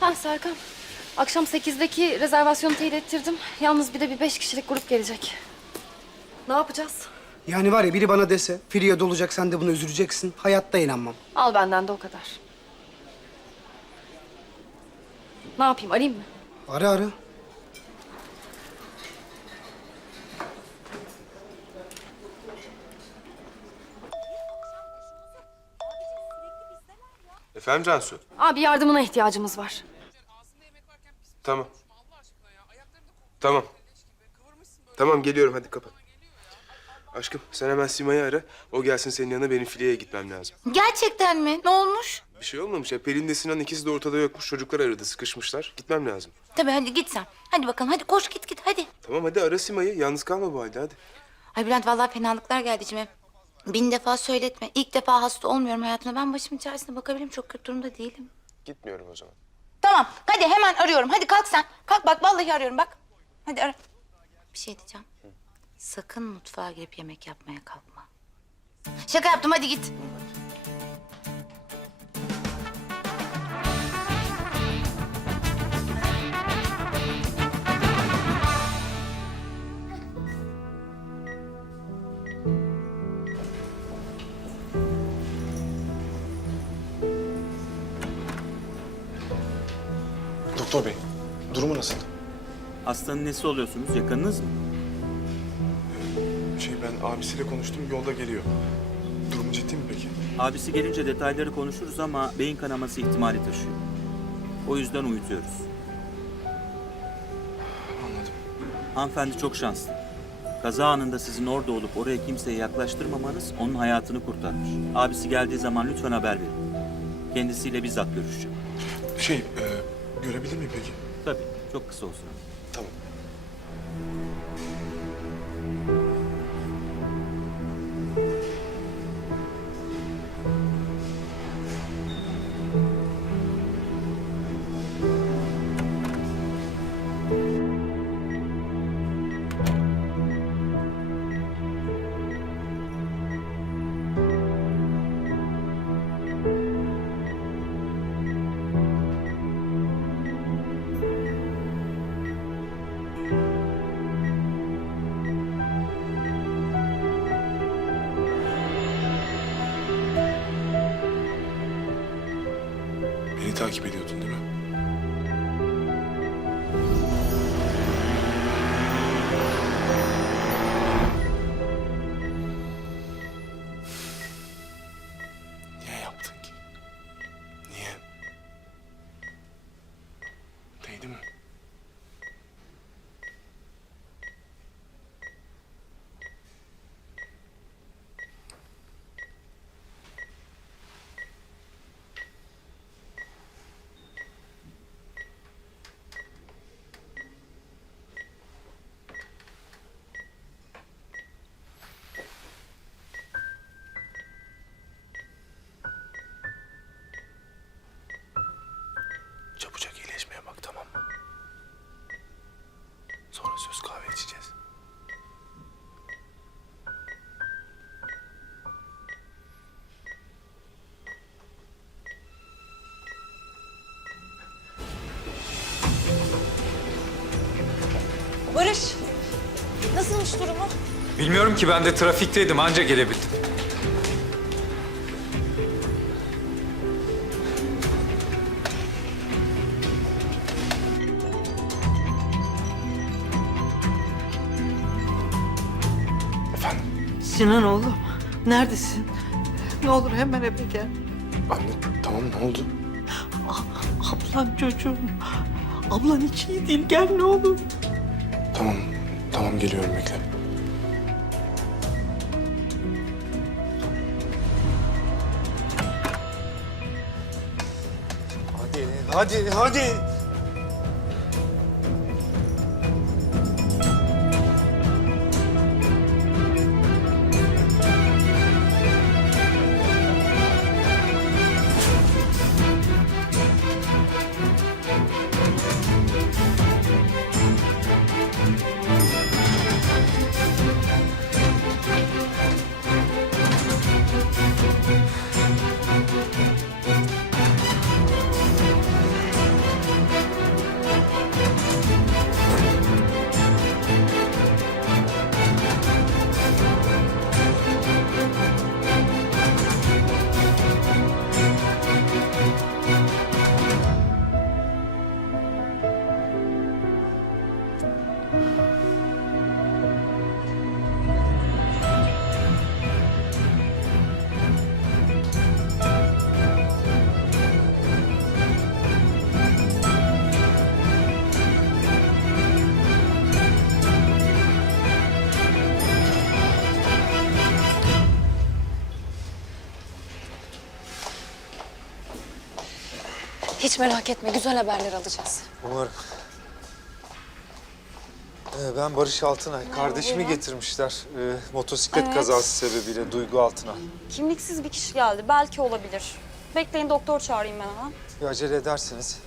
Ha Serkan. Akşam 8'deki rezervasyonu teyit ettirdim. Yalnız bir de bir beş kişilik grup gelecek. Ne yapacağız? Yani var ya biri bana dese Firiye dolacak sen de buna üzüleceksin. Hayatta inanmam. Al benden de o kadar. Ne yapayım arayayım mı? Ara ara. Efendim Cansu? Abi yardımına ihtiyacımız var. Tamam. Tamam. Tamam geliyorum hadi kapat. Aşkım sen hemen Sima'yı ara. O gelsin senin yanına benim filiyeye gitmem lazım. Gerçekten mi? Ne olmuş? Bir şey olmamış ya. Pelin de Sinan ikisi de ortada yokmuş. Çocuklar aradı sıkışmışlar. Gitmem lazım. Tabii hadi git sen. Hadi bakalım hadi koş git git hadi. Tamam hadi ara Sima'yı. Yalnız kalma bu halde hadi. Ay Bülent vallahi fenalıklar geldi içime. Bin defa söyletme. İlk defa hasta olmuyorum hayatımda. Ben başımın çaresine bakabilirim. Çok kötü durumda değilim. Gitmiyorum o zaman. Tamam hadi hemen arıyorum. Hadi kalk sen. Kalk bak vallahi arıyorum bak. Hadi ara. Bir şey diyeceğim. Sakın mutfağa girip yemek yapmaya kalkma. Şaka yaptım hadi git. Doktor bey, durumu nasıl? Hastanın nesi oluyorsunuz? Yakınınız mı? Şey ben abisiyle konuştum, yolda geliyor. Durumu ciddi mi peki? Abisi gelince detayları konuşuruz ama beyin kanaması ihtimali taşıyor. O yüzden uyutuyoruz. Anladım. Hanımefendi çok şanslı. Kaza anında sizin orada olup oraya kimseye yaklaştırmamanız onun hayatını kurtarmış. Abisi geldiği zaman lütfen haber verin. Kendisiyle bizzat görüşeceğim. Şey, e, görebilir miyim peki? Tabii, çok kısa olsun. Tamam. Takip ediyordun değil mi? Bilmiyorum ki ben de trafikteydim anca gelebildim. Efendim? Sinan oğlum, neredesin? Ne olur hemen eve gel. Anne tamam ne oldu? Ablan çocuğum. Ablan hiç iyi değil, gel ne olur. Tamam tamam geliyorum bekle. Hadi hadi Hiç merak etme güzel haberler alacağız. Umarım. Ee, ben Barış Altınay. Kardeşimi getirmişler. Ee, motosiklet Evet. kazası sebebiyle Duygu Altınay. Kimliksiz bir kişi geldi. Belki olabilir. Bekleyin doktor çağırayım ben hemen. Bir acele ederseniz.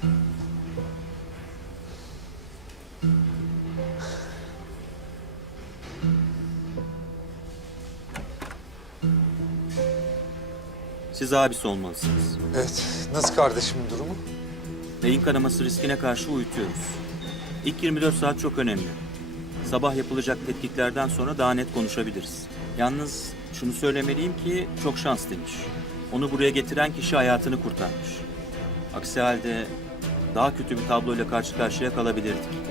Siz abisi olmalısınız. Evet. Nasıl kardeşimin durumu? Beyin kanaması riskine karşı uyutuyoruz. İlk 24 saat çok önemli. Sabah yapılacak tetkiklerden sonra daha net konuşabiliriz. Yalnız şunu söylemeliyim ki çok şanslıymış. Onu buraya getiren kişi hayatını kurtarmış. Aksi halde daha kötü bir tabloyla karşı karşıya kalabilirdik.